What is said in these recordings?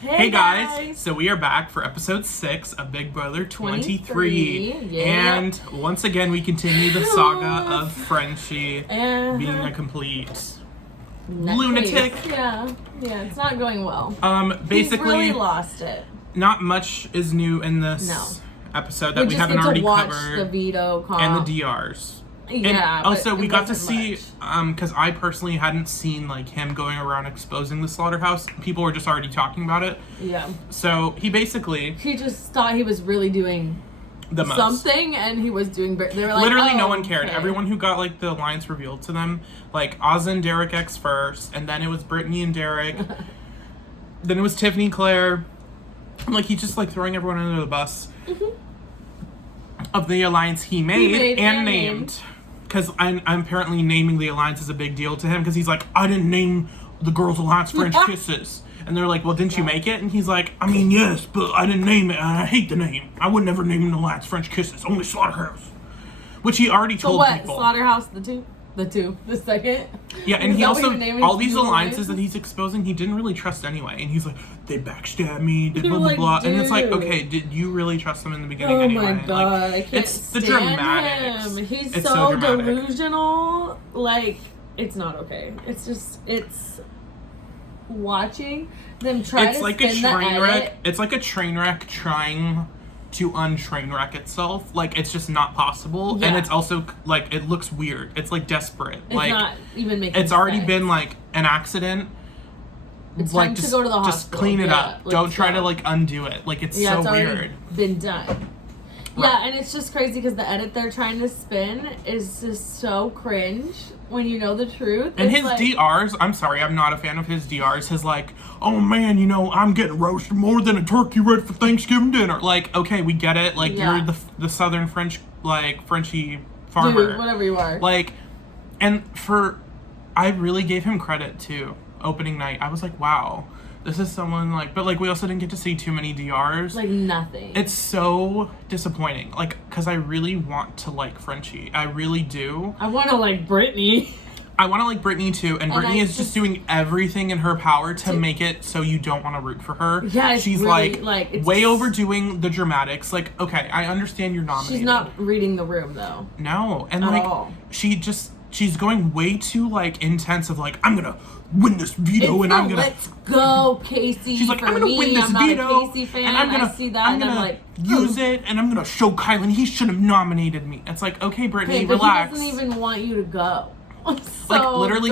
Hey guys! So we are back for episode 6 of Big Brother 23. Yeah. And once again we continue the saga of Frenchie being a complete lunatic. Yeah, it's not going well. Basically, he's really lost it. Not much is new in this episode that we haven't already covered. The Veto comp. And the DRs. Yeah, and also we got to see, because I personally hadn't seen like him going around exposing the slaughterhouse. People were just already talking about it. Yeah. So he just thought he was really doing something, and he was doing. They were like, literally no one cared. Okay. Everyone who got like the alliance revealed to them, like Azah and Derek X first, and then it was Brittini and Derek, then it was Tiffany, Claire. Like he's just like throwing everyone under the bus of the alliance he made and named. Because I'm apparently naming the alliance is a big deal to him, because he's like, I didn't name the girls' alliance French Kisses. And they're like, well, didn't you make it? And he's like, I mean, yes, but I didn't name it, and I hate the name. I would never name an alliance French Kisses, only Slaughterhouse. Which he already told people. Slaughterhouse, the second? Yeah, and he also, all these alliances that he's exposing, he didn't really trust anyway. And he's like, they backstabbed me, did blah, blah, blah. And it's like, okay, did you really trust them in the beginning anyway? Oh my God, like, I can't it's the dramatics. Him. He's it's so dramatic. delusional. Like, it's not okay. It's just, it's watching them try to like spin a train wreck. edit. It's like a train wreck trying to untrain wreck itself. Like, it's just not possible. And it's also like, it looks weird. It's like desperate. It's like, not even making it's already sense. been like an accident. It's like, time just, to go to the hospital. Just clean it up. Don't try to like undo it. Like, it's so it's weird. Been done. Right. Yeah, and it's just crazy because the edit they're trying to spin is just so cringe when you know the truth. And his DRs, I'm sorry, I'm not a fan of his DRs. His like, oh man, you know, I'm getting roasted more than a turkey ready for Thanksgiving dinner. Like, okay, we get it. Like, you're the Southern French, like, Frenchie farmer. Dude, whatever you are. Like, and I really gave him credit too. Opening night, I was like, wow, this is someone like, but like we also didn't get to see too many DRs. Like nothing. It's so disappointing. Like, because I really want to like Frenchie. I really do. I want to like Brittini. I want to like Brittini too, and Brittini is just doing everything in her power to make it so you don't want to root for her. Yeah, she's really, like way overdoing the dramatics. Like, okay, I understand you're nominated. She's not reading the room though. No, and like she's going way too like intense of like, I'm gonna win this veto and I'm gonna let's go Casey. She's like, I'm gonna win this veto and I'm gonna see that I'm gonna use it and I'm gonna show Kyland he should have nominated me. It's like, okay, Brittini, relax. He doesn't even want you to go. So like literally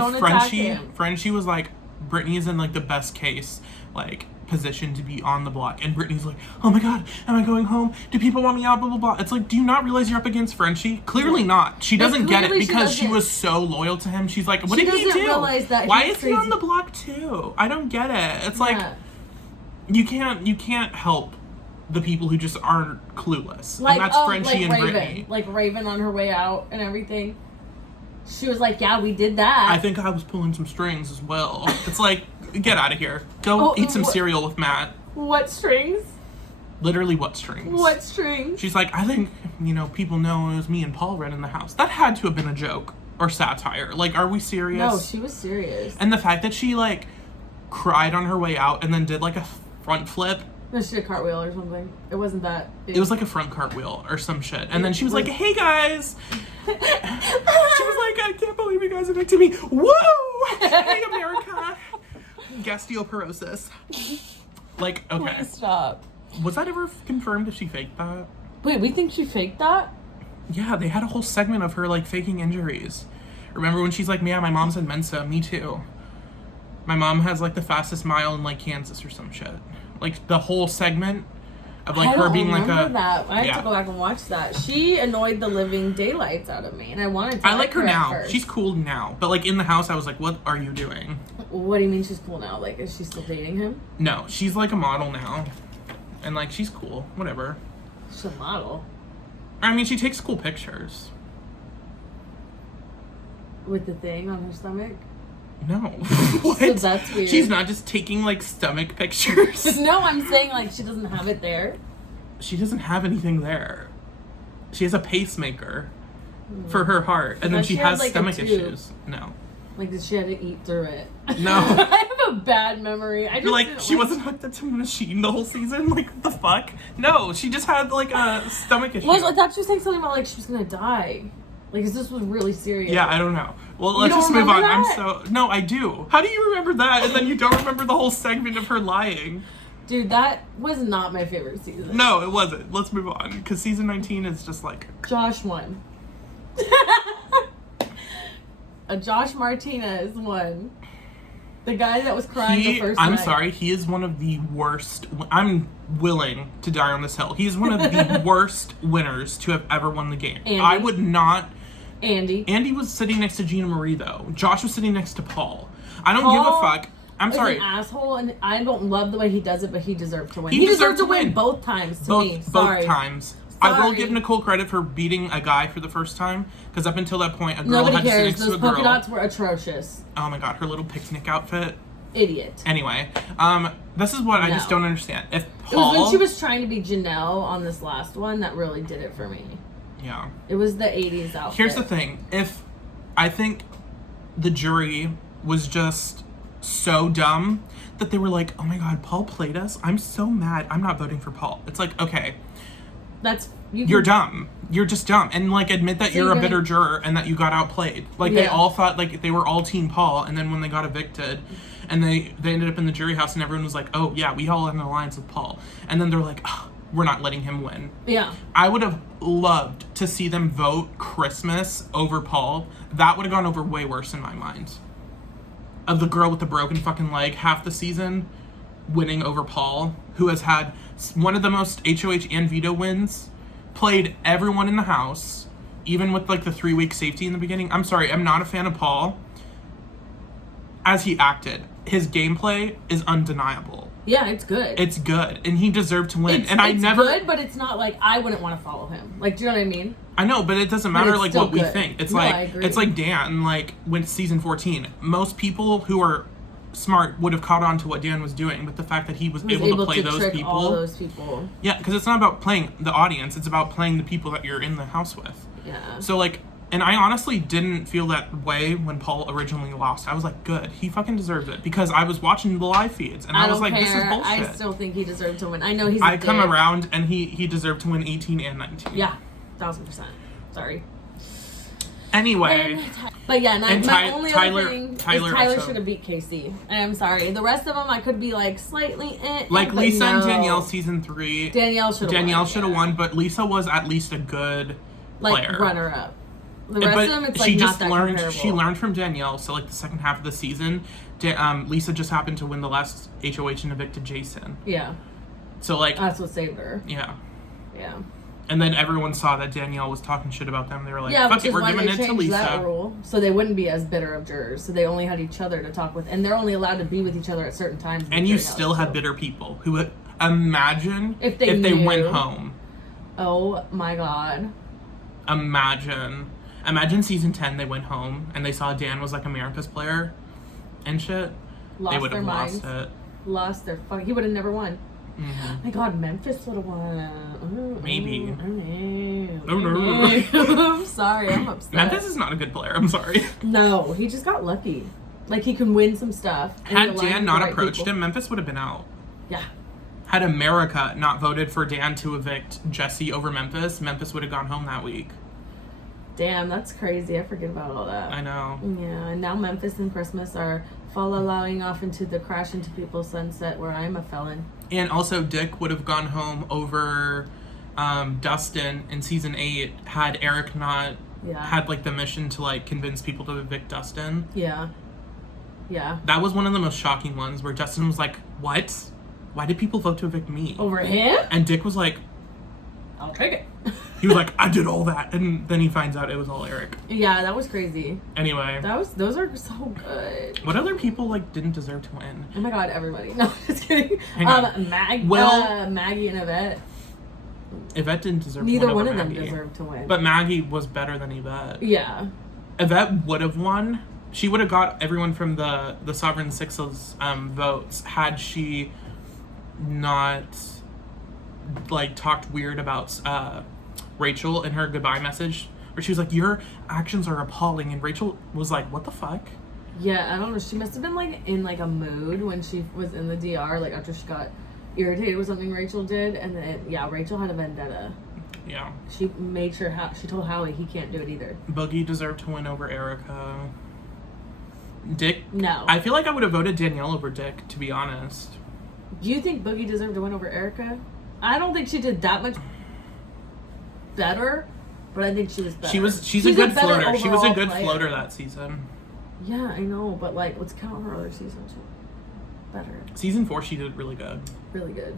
Frenchie was like, Brittini is in like the best case like position to be on the block, and Brittany's like, oh my God, am I going home? Do people want me out? Blah blah blah. It's like, do you not realize you're up against Frenchie? Clearly not. She doesn't get it because she was so loyal to him. She's like, what did he do? Realize that why is he on the block too? I don't get it. It's like you can't help the people who just aren't clueless. Like, and that's Frenchie and Brittini. Like Raven on her way out and everything. She was like, yeah, we did that. I think I was pulling some strings as well. It's like, get out of here. Go eat some cereal with Matt. What strings? Literally, what strings? What strings? She's like, I think, you know, people know it was me and Paul Red in the house. That had to have been a joke or satire. Like, are we serious? No, she was serious. And the fact that she, like, cried on her way out and then did, like, a front flip. No, she did a cartwheel or something. It wasn't that big. It was like a front cartwheel or some shit. And then she was like, hey, guys. She was like, I can't believe you guys evicted me. Woo! Hey, America. Gastroporosis. Like, okay. Please stop. Was that ever confirmed if she faked that? Wait, we think she faked that? Yeah, they had a whole segment of her, like, faking injuries. Remember when she's like, yeah, my mom's in Mensa. Me too. My mom has, like, the fastest mile in, like, Kansas or some shit. Like, the whole segment of, like, her being, like, a... I have to go back and watch that. She annoyed the living daylights out of me, and I wanted to I like her now. First. She's cool now. But, like, in the house, I was like, what are you doing? What do you mean she's cool now? Like, is she still dating him? No, she's, like, a model now. And, like, she's cool. Whatever. She's a model. I mean, she takes cool pictures. With the thing on her stomach? No. What? So that's weird. She's not just taking, like, stomach pictures. No, I'm saying, like, she doesn't have it there. She doesn't have anything there. She has a pacemaker for her heart. And then she has, like, stomach issues. No. Like, did she have to eat through it? No. I have have a bad memory. You're like, she wasn't hooked up to a machine the whole season? Like, what the fuck? No, she just had, like, a stomach issue. Well, I thought she was saying something about, like, she was gonna die. Like, this was really serious. Yeah, I don't know. Well, let's just move on. That? No, I do. How do you remember that and then you don't remember the whole segment of her lying? Dude, that was not my favorite season. No, it wasn't. Let's move on. Because season 19 is just like... Josh won. Josh Martinez won. The guy that was crying the first night. I'm sorry, he is one of the worst... I'm willing to die on this hill. He is one of the worst winners to have ever won the game. Andy. I would not... Andy was sitting next to Gina Marie, though. Josh was sitting next to Paul. I don't give a fuck. I'm sorry. An asshole, and I don't love the way he does it, but he deserved to win. He deserved to win both times to me. Sorry. Both times. Sorry. I will give Nicole credit for beating a guy for the first time, because up until that point, a girl had to sit next to a girl. Those polka dots were atrocious. Oh my god, her little picnic outfit. Idiot. Anyway, this is what I just don't understand. If Paul... It was when she was trying to be Janelle on this last one that really did it for me. Yeah. It was the 80s outfit. Here's the thing. I think the jury was just so dumb that they were like, oh my god, Paul played us? I'm so mad. I'm not voting for Paul. It's like, okay. You're dumb. You're just dumb. And like admit that you're a bitter juror and that you got outplayed. Like they all thought like they were all team Paul, and then when they got evicted and they ended up in the jury house and everyone was like, oh yeah, we all had an alliance with Paul. And then they're like, oh, we're not letting him win. Yeah. I would have loved to see them vote Christmas over Paul. That would have gone over way worse in my mind. Of the girl with the broken fucking leg half the season winning over Paul, who has had one of the most HOH and Veto wins, played everyone in the house, even with like the 3-week safety in the beginning. I'm sorry, I'm not a fan of Paul as he acted. His gameplay is undeniable. Yeah, it's good. It's good, and he deserved to win. It's good, but it's not like I wouldn't want to follow him. Like, do you know what I mean? I know, but it doesn't matter like what we think. It's I agree. It's like Dan, like with season 14. Most people who are smart would have caught on to what Dan was doing, but the fact that he was able to play those people. All those people. Yeah, because it's not about playing the audience, it's about playing the people that you're in the house with. Yeah. So like, and I honestly didn't feel that way when Paul originally lost. I was like, good, he fucking deserved it, because I was watching the live feeds and I was like, this is bullshit. I still think he deserved to win. I know he's I come around and he deserved to win 18 and 19. Yeah, 1000%. Sorry. Anyway. But yeah, my only other thing is Tyler should have beat Casey. And I'm sorry. The rest of them I could be like slightly like Lisa and Danielle season 3. Danielle should have won, but Lisa was at least a good player. Runner up. The rest of them, it's like not that comparable. She learned from Danielle, so like the second half of the season, Lisa just happened to win the last HOH and evicted Jason. Yeah. So like that's what saved her. Yeah. Yeah. And then everyone saw that Danielle was talking shit about them. They were like, yeah, fuck it, we're giving it to Lisa. That rule, so they wouldn't be as bitter of jurors. So they only had each other to talk with. And they're only allowed to be with each other at certain times. And you still had bitter people who would imagine if they went home. Oh my god. Imagine season 10 they went home and they saw Dan was like a Memphis player and shit. They would have lost it. Lost their fuck. He would have never won. Mm-hmm. Oh my god, Memphis would have won. Maybe. Oh no. I'm sorry, I'm upset. Memphis is not a good player, I'm sorry. No, he just got lucky. Like, he can win some stuff. Had Dan not approached him, Memphis would have been out. Yeah. Had America not voted for Dan to evict Jesse over Memphis, Memphis would have gone home that week. Damn, that's crazy. I forget about all that. I know. Yeah, and now Memphis and Christmas are allowing off into the crash into people's sunset where I'm a felon. And also Dick would have gone home over Dustin in season 8 had Eric not had like the mission to like convince people to evict Dustin. Yeah. Yeah. That was one of the most shocking ones where Dustin was like, what? Why did people vote to evict me? Over him? And Dick was like, I'll take it. He was like, I did all that. And then he finds out it was all Eric. Yeah, that was crazy. Anyway. Those are so good. What other people like didn't deserve to win? Oh my god, everybody. No, just kidding. Maggie and Yvette. Yvette didn't deserve to win. Neither one of them deserved to win. But Maggie was better than Yvette. Yeah. Yvette would have won. She would have got everyone from the Sovereign Six's votes had she not like talked weird about Rachel in her goodbye message, where she was like, your actions are appalling, and Rachel was like, what the fuck? Yeah, I don't know. She must have been like in like a mood when she was in the DR, like after she got irritated with something Rachel did, and then Rachel had a vendetta. Yeah. She made sure she told Howie he can't do it either. Boogie deserved to win over Erica. Dick? No. I feel like I would have voted Danielle over Dick, to be honest. Do you think Boogie deserved to win over Erica? I don't think she did that much better, but I think she was better. She's a good floater. She was a good player. floater that season. Yeah, I know, but like, let's count her other seasons. Better. Season 4, she did really good. Really good.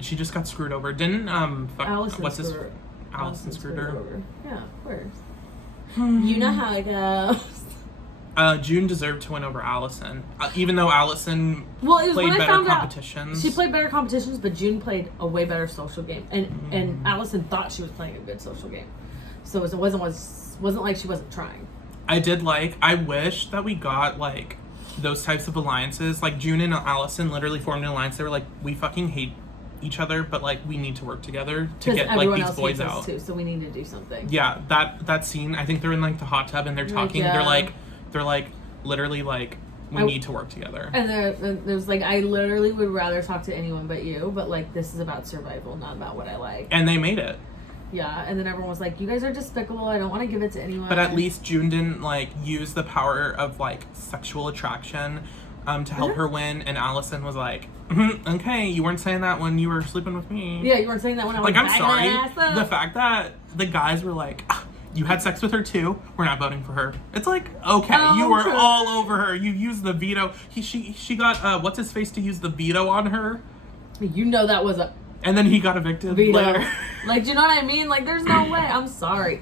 She just got screwed over. Didn't Allison Allison screwed her over. Yeah, of course. You know how it goes. June deserved to win over Allison, even though Allison played better competitions. She played better competitions, but June played a way better social game, and Allison thought she was playing a good social game, so it wasn't like she wasn't trying. I wish that we got like those types of alliances. Like June and Allison literally formed an alliance. They were like, we fucking hate each other, but like we need to work together to get like these boys out too, so we need to do something. Yeah, that scene, I think they're in like the hot tub and they're talking. They're like literally like, we need to work together. And there's like, I literally would rather talk to anyone but you, but like this is about survival, not about what I like. And they made it. Yeah, and then everyone was like, you guys are despicable, I don't want to give it to anyone. But at least June didn't like use the power of like sexual attraction to help her win, and Allison was like, okay, you weren't saying that when you were sleeping with me. Yeah, you weren't saying that when I was like, I'm sorry. The fact that the guys were like, you had sex with her too, we're not voting for her. It's like, okay, you were all over her. You used the veto. She got what's his face to use the veto on her. You know that was a. And then he got evicted veto. Later. Like, do you know what I mean? Like, there's no way. I'm sorry.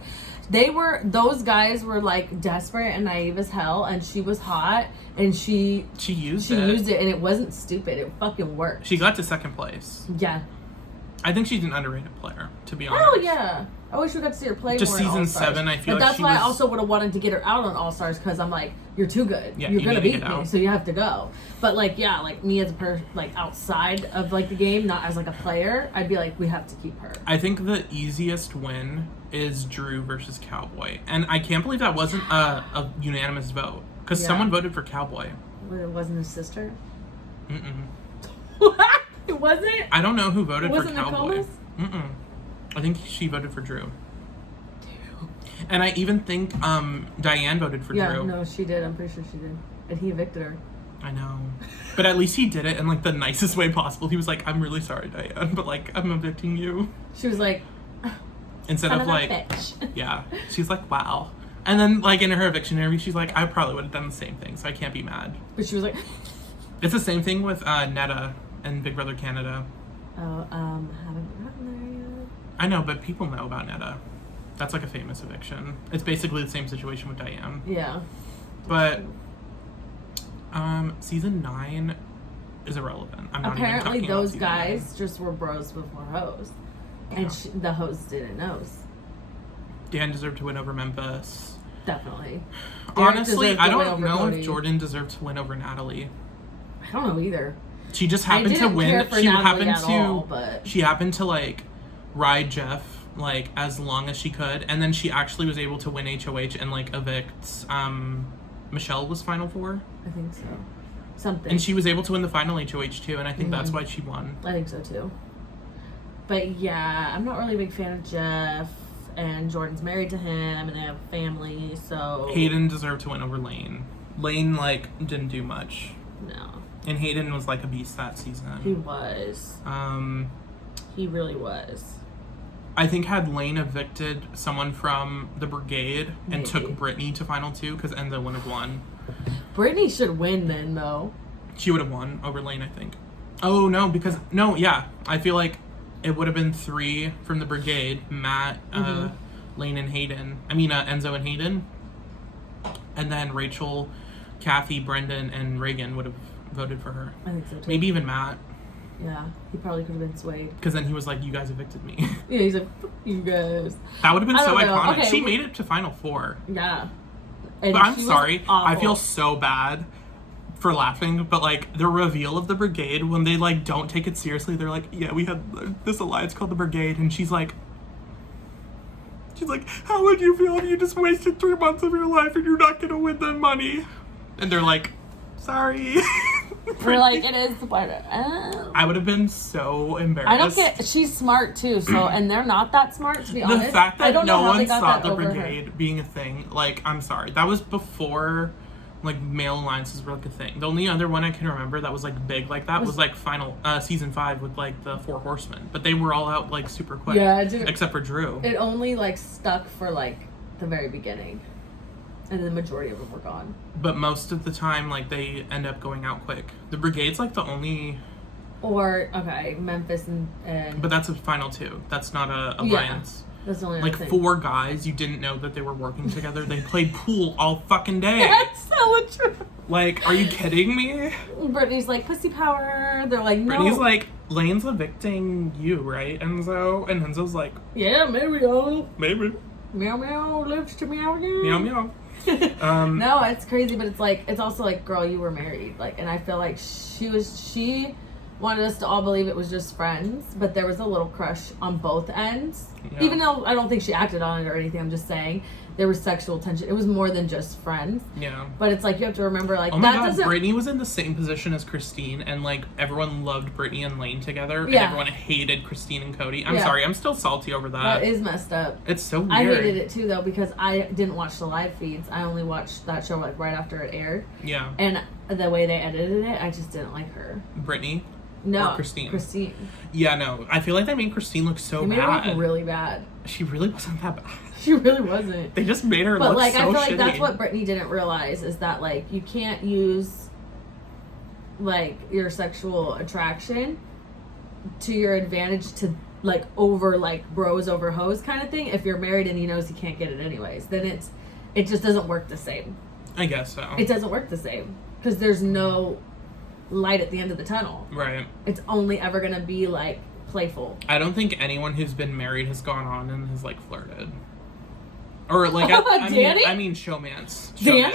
Those guys were like desperate and naive as hell, and she was hot, and she used it, and it wasn't stupid. It fucking worked. She got to second place. Yeah. I think she's an underrated player, to be honest. Oh yeah. I wish we got to see her play just more. Just season 7, I feel but like that's why I also would have wanted to get her out on All Stars, because I'm like, you're too good. Yeah, you're gonna beat me, so you have to go. But like, yeah, like me as a person, like outside of like the game, not as like a player, I'd be like, we have to keep her. I think the easiest win is Drew versus Cowboy, and I can't believe that wasn't a unanimous vote, because someone voted for Cowboy. But it wasn't his sister. What? It wasn't. I don't know who voted for Cowboy. Nicole's? I think she voted for Drew. And I even think Diane voted for Drew. Yeah, no, she did. I'm pretty sure she did. And he evicted her. I know. But at least he did it in like the nicest way possible. He was like, I'm really sorry, Diane, but like, I'm evicting you. She was like, instead of like, bitch. Yeah. She's like, wow. And then like in her eviction interview, she's like, I probably would have done the same thing, so I can't be mad. But she was like, it's the same thing with Netta and Big Brother Canada. Oh, haven't gotten there yet. I know, but people know about Netta. That's like a famous eviction. It's basically the same situation with Diane. Yeah. But season 9 is irrelevant. I'm not apparently even those about guys 9. just were bros before hoes. Yeah. And the hoes didn't know. Dan deserved to win over Memphis. Definitely. Honestly, I don't know if Jordan deserved to win over Natalie. I don't know either. She just happened to win. She happened to like ride Jeff like as long as she could, and then she actually was able to win HOH and like evict Michelle was final 4. I think so. Something. And she was able to win the final HOH too, and I think that's why she won. I think so too. But yeah, I'm not really a big fan of Jeff, and Jordan's married to him, and they have a family, so Hayden deserved to win over Lane. Lane like didn't do much. No. And Hayden was like a beast that season. He was. He really was. I think had Lane evicted someone from the Brigade and took Brittini to final 2, because Enzo wouldn't have won. Brittini should win then, though. She would have won over Lane, I think. Oh, no, because... No, yeah. I feel like it would have been 3 from the Brigade. Matt, Lane, and Hayden. I mean, Enzo and Hayden. And then Rachel, Kathy, Brendan, and Reagan would have voted for her. I think so, too. Maybe even Matt. Yeah, he probably could have been swayed. Because then he was like, you guys evicted me. Yeah, he's like, fuck you guys. That would have been so iconic. Okay, she made it to final 4. Yeah. And but I'm sorry. I feel so bad for laughing, but like the reveal of the Brigade, when they like don't take it seriously, they're like, yeah, we had this alliance called the Brigade, and she's like, how would you feel if you just wasted 3 months of your life and you're not gonna win the money? And they're like, sorry. We're like, it is what I would have been so embarrassed. I don't get, she's smart too, so, and they're not that smart, to be honest. The fact that I don't no know how one they got saw that the over brigade her. being a thing, like, I'm sorry. That was before, like, male alliances were, like, a thing. The only other one I can remember that was, like, big like that was like, season 5 with, like, the 4 horsemen. But they were all out, like, super quick. Yeah, it didn't, except for Drew. it only, like, stuck for, like, the very beginning. And the majority of them were gone. But most of the time, like, they end up going out quick. The brigade's, like, the only... Or, okay, Memphis and... But that's a final 2. That's not a alliance. Yeah, that's the only like, thing. 4 guys, you didn't know that they were working together. They played pool all fucking day. That's so true. Like, are you kidding me? Brittany's like, pussy power. They're like, no. Brittany's like, Lane's evicting you, right, Enzo? And Enzo's like... Yeah, maybe, y'all. Maybe. Meow, meow, lips to meow, meow. Meow, meow. No, it's crazy, but it's like, it's also like, girl, you were married, like, and I feel like she wanted us to all believe it was just friends, but there was a little crush on both ends. Yeah. Even though I don't think she acted on it or anything, I'm just saying there was sexual tension. It was more than just friends. Yeah. But it's like, you have to remember, like, oh my that God, doesn't... Brittany was in the same position as Christine, and, like, everyone loved Brittany and Lane together, and Yeah. everyone hated Christine and Cody. I'm Yeah. sorry, I'm still salty over that. That is messed up. It's so weird. I hated it too, though, because I didn't watch the live feeds. I only watched that show, like, right after it aired. Yeah. And the way they edited it, I just didn't like her. Brittany? No. Or Christine? Christine. Yeah, no. I feel like they made Christine look so They made her bad. look really bad. She really wasn't that bad. She really wasn't. They just made her But, look like, so I feel shitty. like that's what Brittany didn't realize, is that, like, you can't use, like, your sexual attraction to your advantage to, like, over, like, bros over hoes kind of thing. If you're married and he knows he can't get it anyways, then it just doesn't work the same. I guess so. It doesn't work the same. Because there's no light at the end of the tunnel. Right. It's only ever going to be, like, playful. I don't think anyone who's been married has gone on and has, like, flirted. Or, like, Danny? I mean showmance. Danny?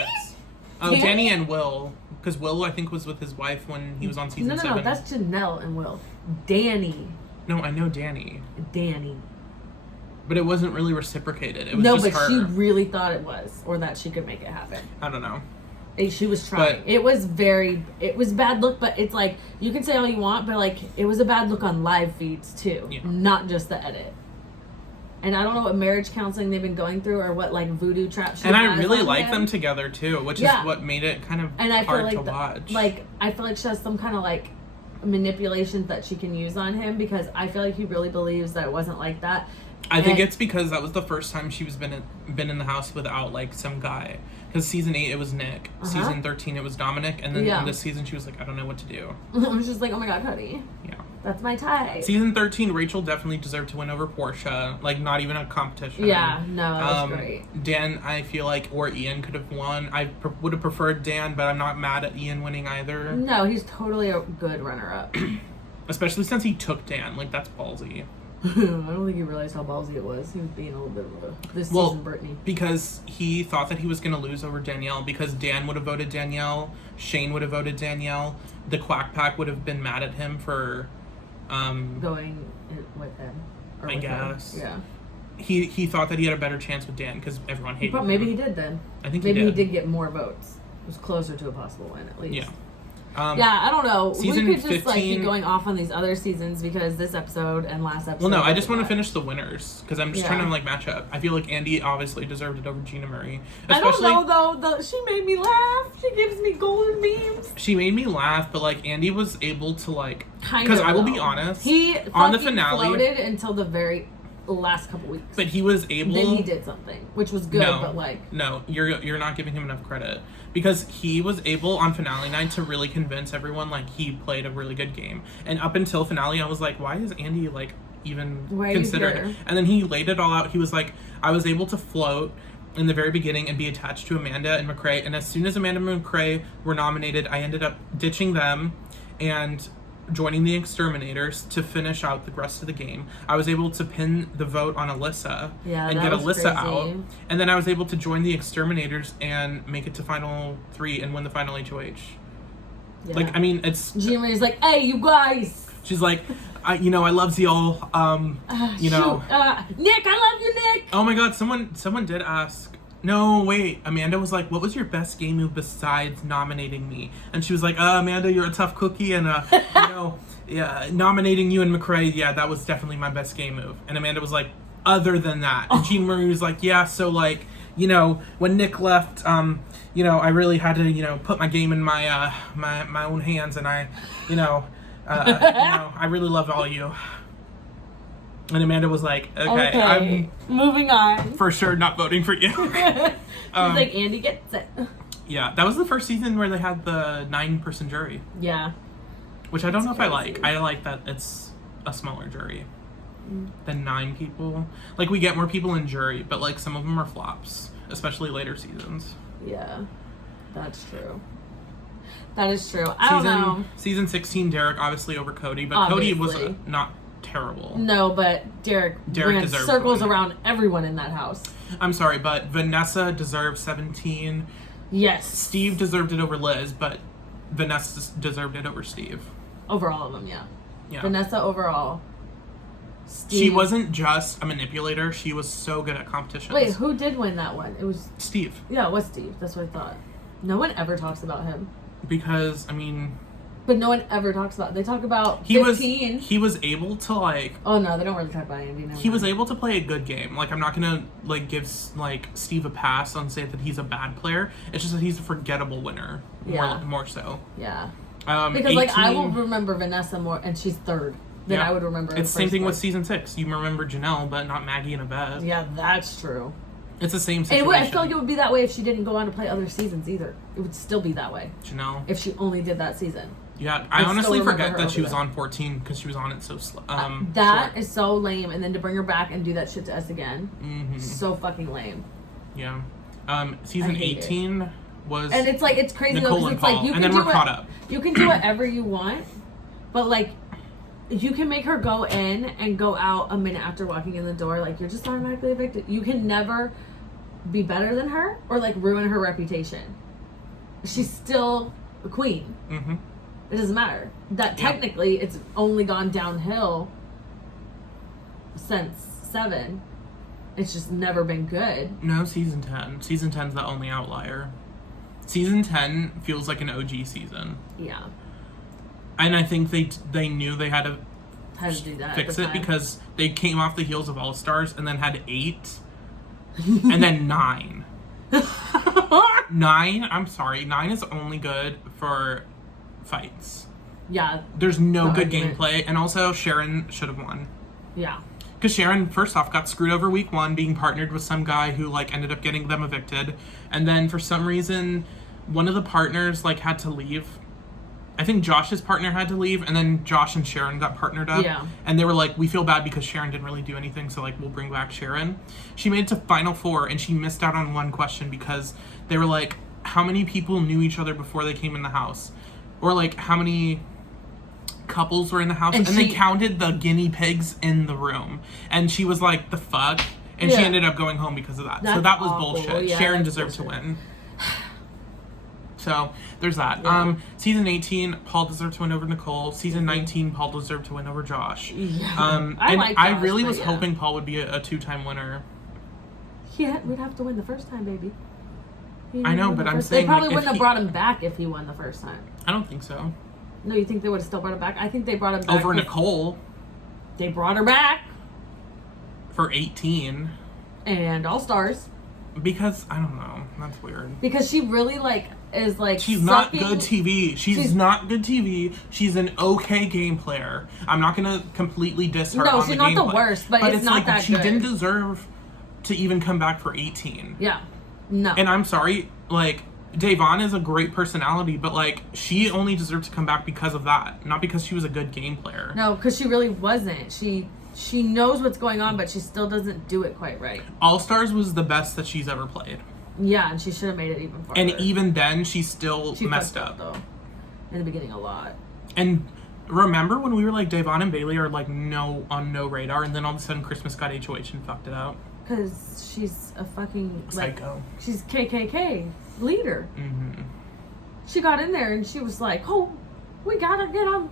Oh, Danny? Danny and Will. Because Will, I think, was with his wife when he was on season 7. No, that's Janelle and Will. Danny. No, I know Danny. Danny. But it wasn't really reciprocated. It was just her. She really thought it was, or that she could make it happen. I don't know. She was trying. But, it was bad look, but it's like, you can say all you want, but like, it was a bad look on live feeds too, yeah. not just the edit. And I don't know what marriage counseling they've been going through, or what, like, voodoo trap. And I really like them together too, which is what made it kind of hard to watch. Like, I feel like she has some kind of, like, manipulations that she can use on him, because I feel like he really believes that it wasn't like that. I think it's because that was the first time she was been in the house without, like, some guy. Because season 8 it was Nick, season 13 it was Dominic, and then in this season she was like, I don't know what to do. I was just like, oh my God, honey. Yeah. That's my type. Season 13, Rachel definitely deserved to win over Portia. Like, not even a competition. Yeah, no, that was great. Dan, I feel like, or Ian could have won. I would have preferred Dan, but I'm not mad at Ian winning either. No, he's totally a good runner-up. Especially since he took Dan. Like, that's ballsy. I don't think he realized how ballsy it was. He was being a little bit of this season Brittany. Because he thought that he was going to lose over Danielle, because Dan would have voted Danielle, Shane would have voted Danielle, the Quack Pack would have been mad at him for going with him. I guess. Yeah. He thought that he had a better chance with Dan because everyone hated him. Maybe he did then. I think maybe he did get more votes. It was closer to a possible win, at least. Yeah. Yeah, I don't know. We could just 15, like be going off on these other seasons, because this episode and last episode. Well, no, I just want to finish the winners because I'm just trying to like match up. I feel like Andy obviously deserved it over Gina Marie. I don't know though. She made me laugh. She gives me golden memes. She made me laugh, but like Andy was able to like, because I will be honest, he on the finale floated until the very last couple weeks. But he was able. Then he did something, which was good. But like, no, you're not giving him enough credit. Because he was able on finale night to really convince everyone like he played a really good game. And up until finale, I was like, why is Andy like even considered? And then he laid it all out. He was like, I was able to float in the very beginning and be attached to Amanda and McCrae. And as soon as Amanda and McCrae were nominated, I ended up ditching them and joining the Exterminators to finish out the rest of the game. I was able to pin the vote on Alyssa and get Alyssa out. And then I was able to join the Exterminators and make it to Final 3 and win the Final HOH. Yeah. Like, I mean, it's... Gina Marie's like, hey, you guys! She's like, I love y'all. Nick, I love you, Nick! Oh my God, someone did ask No, wait. Amanda was like, what was your best game move besides nominating me? And she was like, Amanda, you're a tough cookie. And, yeah, nominating you and McCrae, yeah, that was definitely my best game move. And Amanda was like, other than that. And Jean Marie was like, yeah, so, like, when Nick left, I really had to, put my game in my my own hands. And I really love all you. And Amanda was like, okay, I'm moving on. For sure not voting for you. She's like, Andy gets it. Yeah, that was the first season where they had the 9-person jury. Yeah. Which I don't know if I like. I like that it's a smaller jury than 9 people. Like, we get more people in jury, but, like, some of them are flops, especially later seasons. Yeah, that's true. That is true. I don't know. Season 16, Derek obviously over Cody, but Cody was not terrible. No, but Derek ran circles around everyone in that house. I'm sorry, but Vanessa deserved 17. Yes. Steve deserved it over Liz, but Vanessa deserved it over Steve. Over all of them, yeah. Yeah. Vanessa overall. Steve. She wasn't just a manipulator. She was so good at competitions. Wait, who did win that one? It was... Steve. Yeah, it was Steve. That's what I thought. No one ever talks about him. Because, But no one ever talks about it. They talk about 15. He was able to, like... Oh, no, they don't really talk about Andy. No, he was able to play a good game. Like, I'm not gonna, like, give, like, Steve a pass on say that he's a bad player. It's just that he's a forgettable winner. More so. Yeah. Because, 18, like, I will remember Vanessa more, and she's third. Then I would remember. It's the same thing with season 6. You remember Janelle, but not Maggie and Beth. Yeah, that's true. It's the same situation. And I feel like it would be that way if she didn't go on to play other seasons either. It would still be that way. Janelle. If she only did that season. Yeah, I honestly forget that she was on 14 because she was on it so slow. That is so lame. And then to bring her back and do that shit to us again. So fucking lame. Yeah. Season 18 was. And it's like, it's crazy Nicole though, and because it's Paul, like, you and can then we're caught up. You can do whatever you want, but like, you can make her go in and go out a minute after walking in the door. Like, you're just automatically evicted. You can never be better than her or like ruin her reputation. She's still a queen. Mm-hmm. It doesn't matter. That technically it's only gone downhill since 7. It's just never been good. No, season 10. Season 10's the only outlier. Season 10 feels like an OG season. Yeah. And I think they knew they had to do that fix it because they came off the heels of All Stars and then had 8 and then 9. 9, I'm sorry, 9 is only good for fights. Yeah. There's no good gameplay, and also Sharon should have won. Yeah. Because Sharon, first off, got screwed over week 1 being partnered with some guy who, like, ended up getting them evicted. And then for some reason, one of the partners, like, had to leave. I think Josh's partner had to leave, and then Josh and Sharon got partnered up. Yeah. And they were like, we feel bad because Sharon didn't really do anything, so, like, we'll bring back Sharon. She made it to Final 4, and she missed out on one question because they were like, how many people knew each other before they came in the house? Or, like, how many couples were in the house? And they counted the guinea pigs in the room. And she was like, the fuck? And she ended up going home because of that. So that was bullshit. Yeah, Sharon deserved to win. So there's that. Yeah. Season 18, Paul deserved to win over Nicole. Season 19, Paul deserved to win over Josh. Yeah. I really was hoping Paul would be a 2-time winner. Yeah, we'd have to win the first time, baby. I know, but I'm saying they probably wouldn't have brought him back if he won the first time. I don't think so. No, you think they would have still brought him back? I think they brought him back over Nicole. They brought her back for 18 and All Stars because I don't know. That's weird. Because she really is she's not good TV. She's not good TV. She's an okay game player. I'm not gonna completely diss her. No, she's not the worst, but it's not like that she good. Didn't deserve to even come back for 18. Yeah. No. And I'm sorry, like, Da'Vonne is a great personality, but, like, she only deserved to come back because of that, not because she was a good game player. No, because she really wasn't. She knows what's going on, but she still doesn't do it quite right. All Stars was the best that she's ever played. Yeah, and she should have made it even farther. And even then, she still messed up. Though. In the beginning, a lot. And remember when we were like, Da'Vonne and Bailey are, like, no radar, and then all of a sudden Christmas got HOH and fucked it out? Because she's a fucking psycho. She's KKK leader. Mm-hmm. She got in there and she was like, "Oh, we gotta get them."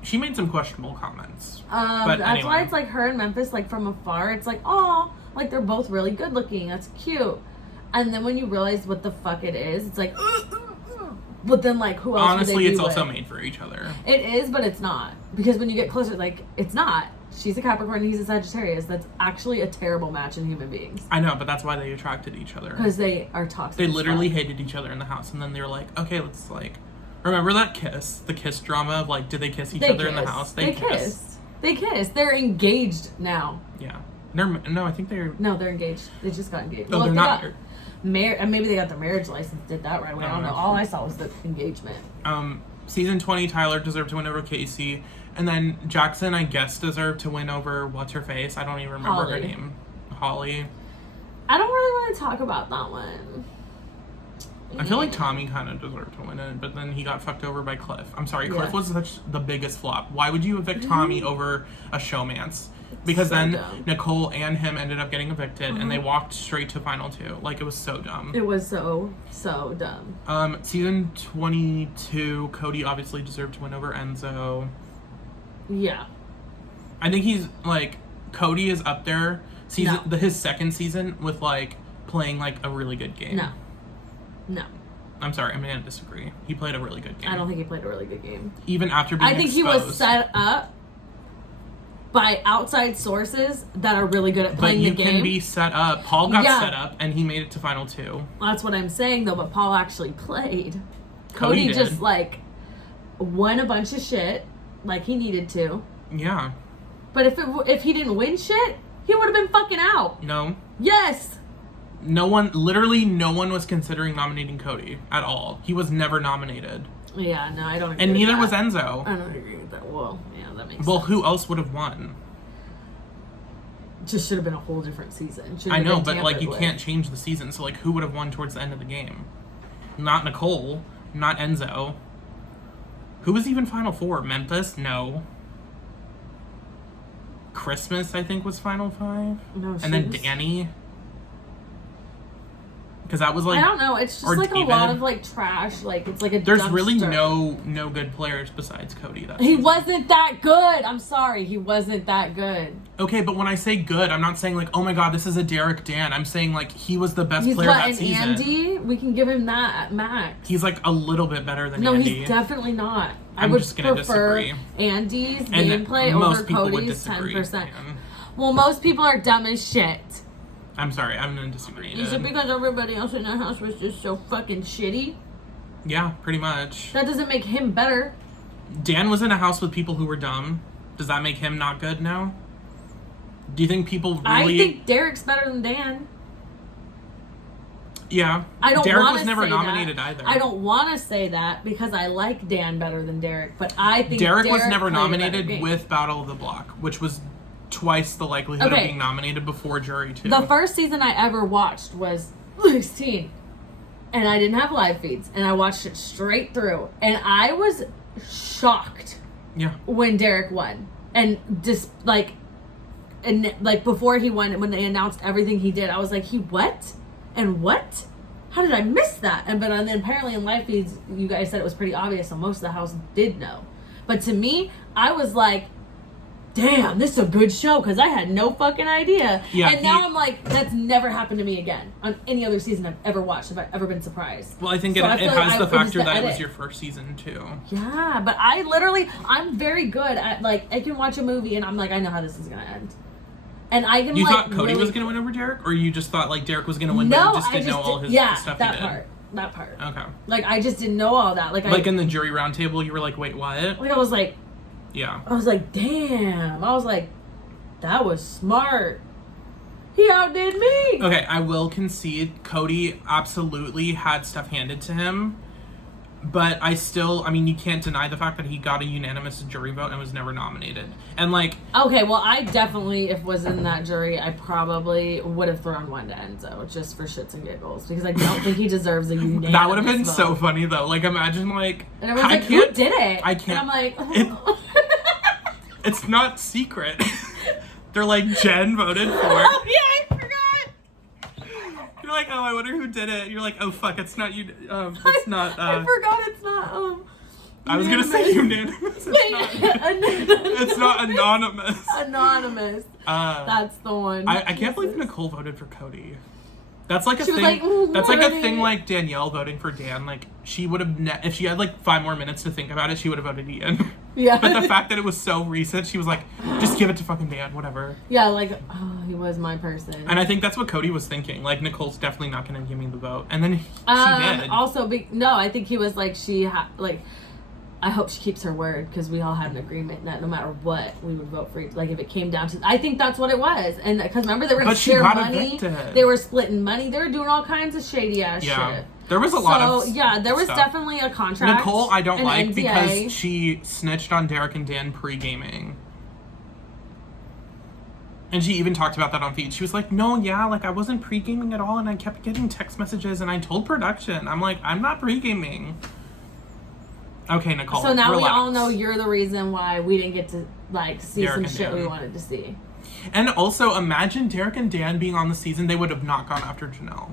She made some questionable comments. But that's why it's like her and Memphis, like from afar, it's like, oh, like they're both really good looking. That's cute. And then when you realize what the fuck it is, it's like, but then like who else? Honestly, it's also made for each other. It is, but it's not, because when you get closer, like it's not. She's a Capricorn, he's a Sagittarius. That's actually a terrible match in human beings. I know, but that's why they attracted each other. Because they are toxic. They literally hated each other in the house, and then they were like, okay, let's like, remember that kiss, the kiss drama of like, did they kiss each other in the house? They kissed. They kissed. They're engaged now. Yeah. No, I think they're. No, they're engaged. They just got engaged. No, they're not. And maybe they got their marriage license. Did that right away. I don't know. All I saw was the engagement. Season 20, Tyler deserved to win over Casey. And then Jackson, I guess, deserved to win over what's-her-face. I don't even remember her name. Holly. I don't really want to talk about that one. I feel like Tommy kind of deserved to win it, but then he got fucked over by Cliff. I'm sorry, Cliff was the biggest flop. Why would you evict Tommy over a showmance? Because then dumb. Nicole and him ended up getting evicted, and they walked straight to final 2. Like, it was so dumb. It was so dumb. Season 22, Cody obviously deserved to win over Enzo. Yeah. I think he's, like, Cody is up there. His second season with, like, playing, like, a really good game. No. I'm sorry, I'm going to disagree. He played a really good game. I don't think he played a really good game. Even after being exposed. He was set up by outside sources that are really good at playing the game. But you can be set up. Paul got set up, and he made it to final 2. That's what I'm saying, though, but Paul actually played. Cody just, like, won a bunch of shit, like he needed to. Yeah. But if he didn't win shit, he would have been fucking out. No. Yes. Literally no one was considering nominating Cody at all. He was never nominated. Yeah, no, I don't agree with that. And neither was Enzo. I don't agree with that. Well, yeah, that makes sense. Well, who else would have won? Just should have been a whole different season. I know, but like you can't change the season, so like who would have won towards the end of the game? Not Nicole, not Enzo. Who was even Final 4? Memphis? No. Christmas, I think, was Final 5. No, and then Danny. Because that was like, I don't know. It's just like David. A lot of like trash. Like it's like a. There's dumpster. Really no good players besides Cody. He wasn't that good. I'm sorry, he wasn't that good. Okay, but when I say good, I'm not saying like, oh my god, this is a Derek Dan. I'm saying like he was the best player that season. Andy, we can give him that at max. He's like a little bit better than Andy. No, he's definitely not. I'm just gonna disagree. Andy's gameplay over Cody's 10%. Yeah. Well, most people are dumb as shit. I'm sorry, I'm gonna disagree. Is it because everybody else in that house was just so fucking shitty? Yeah, pretty much. That doesn't make him better. Dan was in a house with people who were dumb. Does that make him not good now? Do you think people really... I think Derek's better than Dan. Yeah. Derek was never nominated either. I don't want to say that because I like Dan better than Derek, but I think Derek was never nominated with Battle of the Block, which was twice the likelihood of being nominated before Jury 2. The first season I ever watched was 16, and I didn't have live feeds, and I watched it straight through, and I was shocked when Derek won. And just like before he won, when they announced everything he did, I was like, he what? And what? How did I miss that? And then apparently in live feeds, you guys said it was pretty obvious, so most of the house did know. But to me, I was like, damn, this is a good show, because I had no fucking idea. Yeah, and now I'm like, that's never happened to me again on any other season I've ever watched, if I've ever been surprised. Well, I think it has the factor that it was your first season, too. Yeah, but I'm very good at, like, I can watch a movie and I'm like, I know how this is going to end. And I can, You thought Cody was going to win over Derek? Or you just thought, like, Derek was going to win, but you just didn't know all his stuff he did? That part. Okay. Like, I just didn't know all that. Like in the jury roundtable, you were like, wait, what? Like, I was like... Yeah. I was like, damn. I was like, that was smart. He outdid me. Okay, I will concede Cody absolutely had stuff handed to him. But you can't deny the fact that he got a unanimous jury vote and was never nominated. And like... Okay, well, I definitely, if was in that jury, I probably would have thrown one to Enzo, just for shits and giggles. Because I don't think he deserves a unanimous That would have been vote. so funny, though. Like, imagine, like... And everyone's like, who did it? I can't... And I'm like... It's not secret. They're like, Jen voted for... Oh, yeah, I forgot! You're like, oh, I wonder who did it. You're like, oh, fuck, it's not you. It's not. I forgot it's not. I was gonna say unanimous. It's not anonymous. Anonymous. That's the one. I can't believe Nicole voted for Cody. That's like a she thing. Was like, that's like a thing like Danielle voting for Dan. Like she would have if she had like 5 more minutes to think about it, she would have voted Ian. Yeah. But the fact that it was so recent, she was like, just give it to fucking Dan, whatever. Yeah, like he was my person. And I think that's what Cody was thinking. Like Nicole's definitely not going to give me the vote, and then she did. Also, no, I think he was like I hope she keeps her word because we all had an agreement that no matter what, we would vote for each. Like if it came down to, I think that's what it was. And because remember they were going to share money, evicted. They were splitting money, they were doing all kinds of shady ass shit. There was a lot of there was stuff. Definitely a contract. Nicole, I don't like NDA. because she snitched on Derek and Dan pre-gaming. And she even talked about that on feed. She was like, no, yeah, like I wasn't pre-gaming at all and I kept getting text messages and I told production. I'm like, I'm not pre-gaming. Okay, Nicole, so now relax. we all know you're the reason why we didn't get to like see Derek some shit Dan. we wanted to see. And also, imagine Derek and Dan being on the season, they would have not gone after Janelle.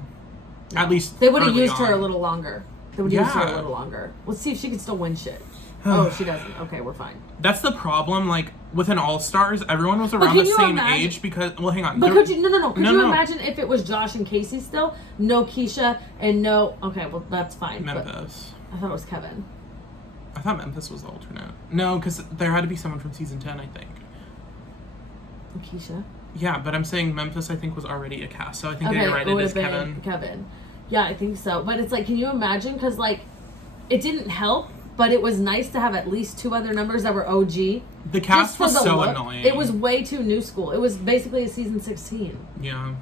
No. At least they would have used on. her a little longer. They would use her a little longer. Let's see if she can still win shit. Oh, she doesn't. Okay, we're fine. That's the problem. Like with an All Stars, everyone was around the same age because. Well, hang on. But could you imagine if it was Josh and Casey still, no Keisha and no? Okay, well that's fine. Memphis. I thought it was Kevin. I thought Memphis was the alternate. No, because there had to be someone from season 10, I think. Keisha? Yeah, but I'm saying Memphis, I think, was already a cast. So I think you're right, it is Kevin. Kevin. Yeah, I think so. But it's like, can you imagine? Because, like, it didn't help, but it was nice to have at least 2 other members that were OG. The cast was so annoying. It was way too new school. It was basically a season 16. Yeah.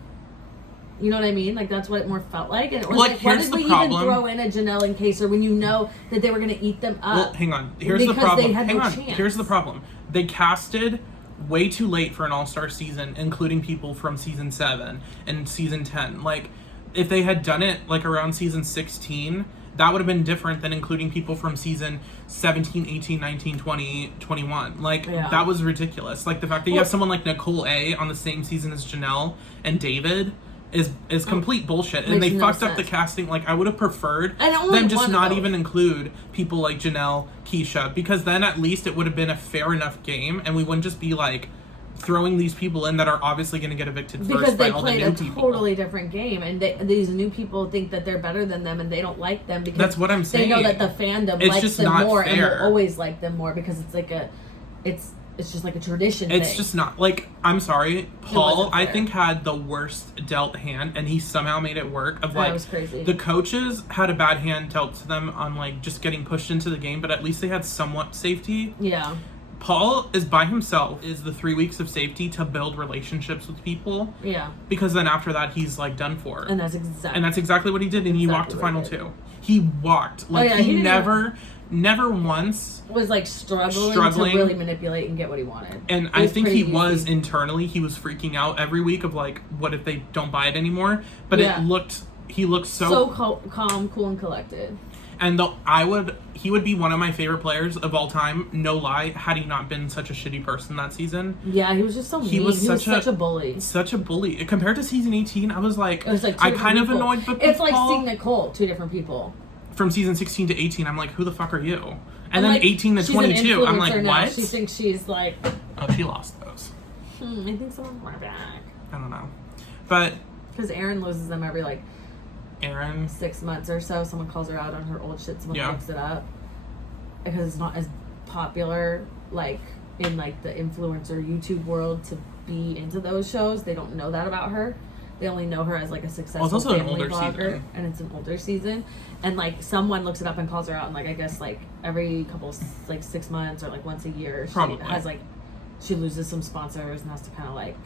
You know what I mean? Like, that's what it more felt like. And it was like why did we even throw in a Janelle and Kaser when you know that they were going to eat them up? Well, hang on. Here's the problem. They had no chance. Here's the problem. They casted way too late for an all-star season, including people from season 7 and season 10. Like, if they had done it, like, around season 16, that would have been different than including people from season 17, 18, 19, 20, 21. Like, that was ridiculous. Like, the fact that you have someone like Nicole A. on the same season as Janelle and David is complete bullshit. And they fucked up the casting. Like, I would have preferred them just not even include people like Janelle, Keisha, because then at least it would have been a fair enough game and we wouldn't just be like throwing these people in that are obviously going to get evicted first by all the new people. Because they played a totally different game, and these new people think that they're better than them, and they don't like them because that's what I'm saying. They know that the fandom likes them more, and will always like them more because it's like it's just like a tradition thing. It's just not, like, I'm sorry, Paul, I think, had the worst dealt hand, and he somehow made it work. Of like, that was crazy. The coaches had a bad hand dealt to them on, like, just getting pushed into the game, but at least they had somewhat safety. Yeah. Paul is by himself, is the 3 weeks of safety to build relationships with people. Yeah. Because then after that, he's, like, done for. And that's exactly what he did, and he walked to Final 2. He walked. Like, he never once was like struggling to really manipulate and get what he wanted. And I think he was internally, he was freaking out every week of like, what if they don't buy it anymore? But he looked so calm, cool, and collected. And he would be one of my favorite players of all time, no lie, had he not been such a shitty person that season. Yeah, he was just so mean. He was such a bully. Such a bully. Compared to season 18, I was like, I kind of annoyed with It's like seeing Nicole, 2 different people. From season 16 to 18, I'm like, who the fuck are you? And then 18 to 22, I'm like, what? She thinks she's like... Oh, she lost those. I think someone's right back. I don't know. But... Because Erin loses them every, like... Erin? 6 months or so. Someone calls her out on her old shit. Someone looks it up. Because it's not as popular, like, in, like, the influencer YouTube world to be into those shows. They don't know that about her. They only know her as like a successful family blogger, and it's an older season. And like someone looks it up and calls her out, and like I guess like every couple like 6 months or like once a year, she loses some sponsors and has to kind of like.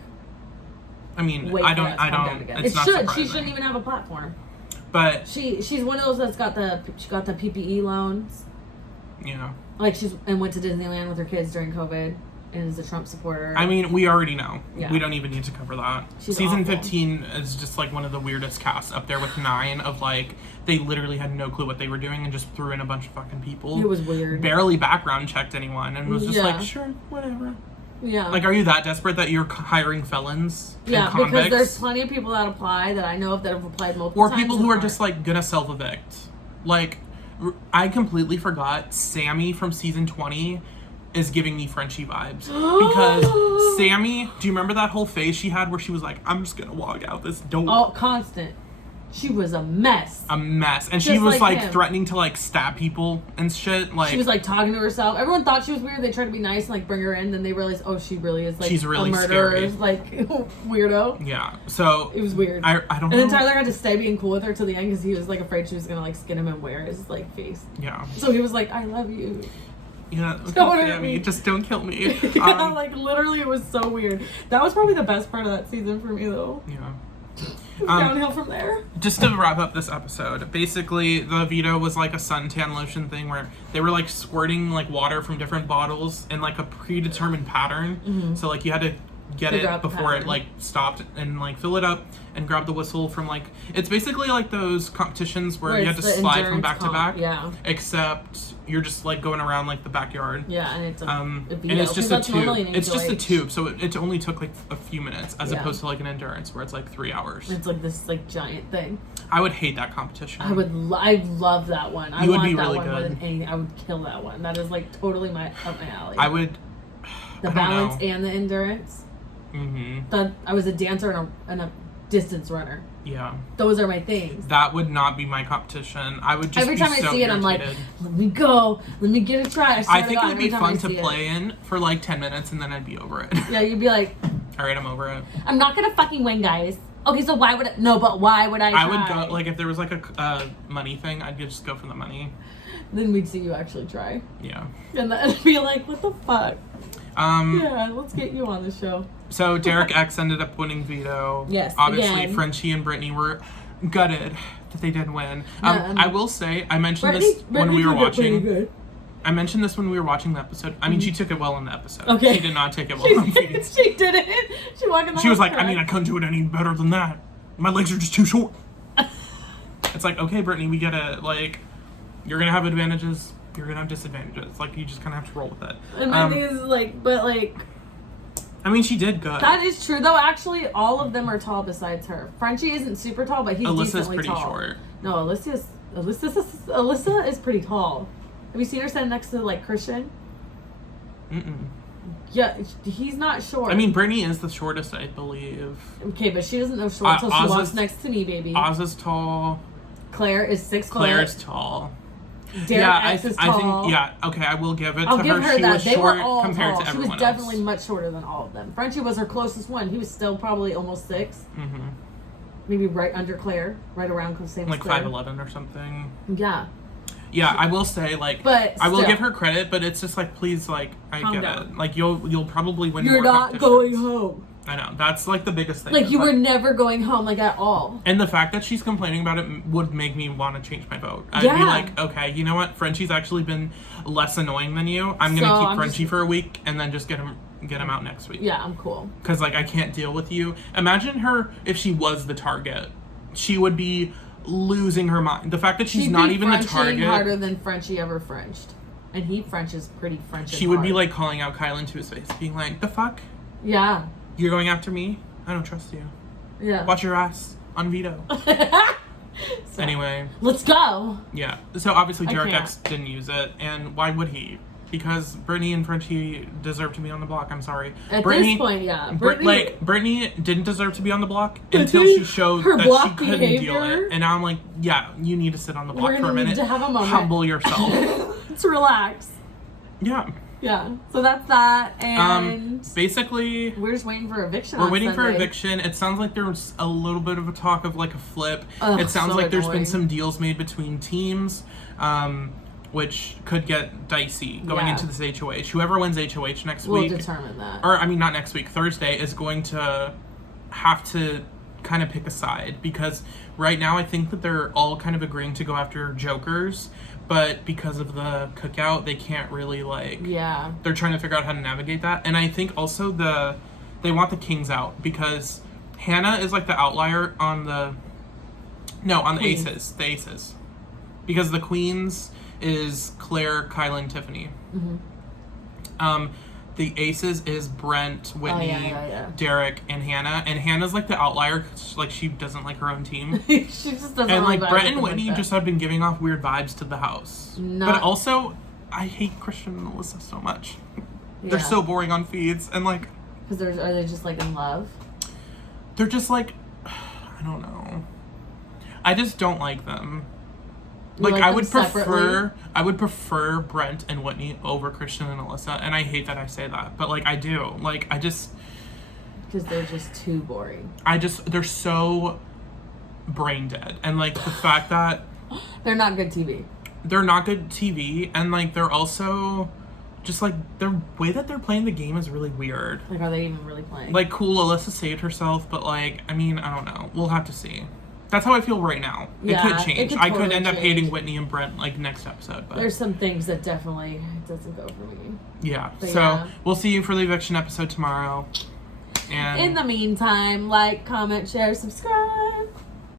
I mean, I don't. It's not surprising. She shouldn't even have a platform. But she's one of those that's got the PPE loans. Yeah. Like and went to Disneyland with her kids during COVID. And is a Trump supporter. I mean, we already know. Yeah. We don't even need to cover that. Season awful. 15 is just like one of the weirdest casts up there with 9 of like, they literally had no clue what they were doing and just threw in a bunch of fucking people. It was weird. Barely background checked anyone and was just like, sure, whatever. Yeah. Like, are you that desperate that you're hiring felons? Yeah, because there's plenty of people that apply that I know of that have applied multiple times. Or people who are just like gonna self-evict. Like, I completely forgot Sammy from season 20 is giving me Frenchie vibes. Because Sammy, do you remember that whole phase she had where she was like, I'm just gonna walk out this door? Oh, constant. She was a mess. And she was like threatening to like stab people and shit. Like she was like talking to herself. Everyone thought she was weird. They tried to be nice and like bring her in. Then they realized, oh, she really is like she's really a murderer, scary. Like weirdo. Yeah. So it was weird. I don't know. And then Tyler had to stay being cool with her to the end because he was like afraid she was gonna like skin him and wear his like face. Yeah. So he was like, I love you. Yeah, don't hurt me. Just don't kill me. Yeah, like literally, it was so weird. That was probably the best part of that season for me, though. Yeah. Downhill from there. Just to wrap up this episode, basically the Veto was like a suntan lotion thing where they were like squirting like water from different bottles in like a predetermined pattern. Mm-hmm. So like you had to get it before it like stopped and like fill it up and grab the whistle from like it's basically like those competitions where you had to slide from back to back. Yeah. Except you're just like going around like the backyard. Yeah, and it's and it's just a tube. It's just a tube, so it only took like a few minutes as opposed to like an endurance where it's like 3 hours. It's like this like giant thing. I would hate that competition. I love that one. I would want be that really one good. more than anything. I would kill that one. That is like totally up my alley. I would. The balance and the endurance. Mm-hmm. I was a dancer and a distance runner. Yeah. Those are my things. That would not be my competition. I would just every time I see it, I'm like, let me go. Let me get a try. I think it would be fun to play in for like 10 minutes and then I'd be over it. Yeah, you'd be like, all right, I'm over it. I'm not gonna fucking win, guys. Okay, so why would I? No, but why would I try? I would go, like, if there was like a money thing, I'd just go for the money. Then we'd see you actually try. Yeah. And then I'd be like, what the fuck? Yeah, let's get you on the show. So Derek X ended up winning Veto. Yes. Obviously, again. Frenchie and Brittini were gutted that they didn't win. I will say, I mentioned this when we were watching. I mentioned this when we were watching the episode. I mean, she took it well in the episode. Okay. She did not take it well on feet. She didn't. She walked in the She was like, crying. I mean, I couldn't do it any better than that. My legs are just too short. It's like, okay, Brittini, we get it. Like, you're going to have advantages. You're going to have disadvantages. Like, you just kind of have to roll with it. And my thing is, like, but, like... I mean, she did good. That is true, though. Actually, all of them are tall besides her. Frenchie isn't super tall, but he's Alyssa's decently pretty tall. short. No, Alyssa is pretty tall. Have you seen her stand next to, like, Christian? Mm-mm. Yeah, he's not short. I mean, Brittini is the shortest, I believe. Okay, but she doesn't know short until she walks next to me, baby. Azah's tall. Claire is 6 foot. Claire's tall. Derek X is tall. I think, yeah, okay, I will give it I'll to give her She that. was They short were all compared tall. to everyone else. She was definitely much shorter than all of them. Frenchie was her closest one. He was still probably almost 6. Mm-hmm. Maybe right under Claire. Right around the same like as Claire. 5'11" or something. Yeah. Yeah, I will say, like, but I will give her credit, but it's just like, please, like, I calm get down. it. Like, you'll probably win. You're more not going home. I know, that's like the biggest thing. Like, you were never going home, like, at all. And the fact that she's complaining about it would make me want to change my vote. I'd be like, okay, you know what? Frenchie's actually been less annoying than you. I'm gonna keep Frenchie for a week and then just get him out next week. Yeah, I'm cool. Because, like, I can't deal with you. Imagine her if she was the target. She would be losing her mind. The fact that she's not even the target. Harder than Frenchie ever Frenched. And he Frenches pretty French. She would be, like, calling out Kyland to his face, being like, the fuck? Yeah. You're going after me? I don't trust you. Yeah. Watch your ass on Veto. So, anyway. Let's go. Yeah. So obviously Derek X didn't use it, and why would he? Because Brittini and Frenchie deserve to be on the block. I'm sorry. At this point, yeah. Brittini didn't deserve to be on the block until she showed that she couldn't deal it. And now I'm like, yeah, you need to sit on the block for a minute. To have a moment. Humble yourself. Let's relax. Yeah. Yeah. So that's that. And basically, we're just waiting for eviction. We're waiting for eviction. It sounds like there's a little bit of a talk of like a flip. It sounds like there's been some deals made between teams, which could get dicey going into this HOH. Whoever wins HOH next week will determine that. Or I mean, not next week. Thursday is going to have to kind of pick a side, because right now I think that they're all kind of agreeing to go after jokers. But because of the cookout, they can't really, like... Yeah. They're trying to figure out how to navigate that. And I think also they want the kings out, because Hannah is, like, the outlier on the... No, on the aces. The aces. Because the queens is Claire, Kyland, Tiffany. Mm-hmm. The aces is Brent, Whitney, Derek, and Hannah. And Hannah's, like, the outlier, like, she doesn't like her own team. She just doesn't. And, like, Brent and Whitney just have been giving off weird vibes to the house. But also, I hate Christian and Alyssa so much. They're so boring on feeds. And, like... Because are they just, like, in love? They're just, like... I don't know. I just don't like them. You Like, I would prefer Brent and Whitney over Christian and Alyssa, and I hate that I say that, but like I do. Like, I just, because they're just too boring. They're so brain dead, and like the fact that they're not good TV. They're not good TV, and like they're also just like the way that they're playing the game is really weird. Like, are they even really playing? Like, cool, Alyssa saved herself, but like, I mean, I don't know. We'll have to see. That's how I feel right now. Yeah, it could change. It could totally I could end up change. hating Whitney and Brent like next episode. But there's some things that definitely doesn't go for me. Yeah. But so yeah. We'll see you for the eviction episode tomorrow. And in the meantime, like, comment, share, subscribe.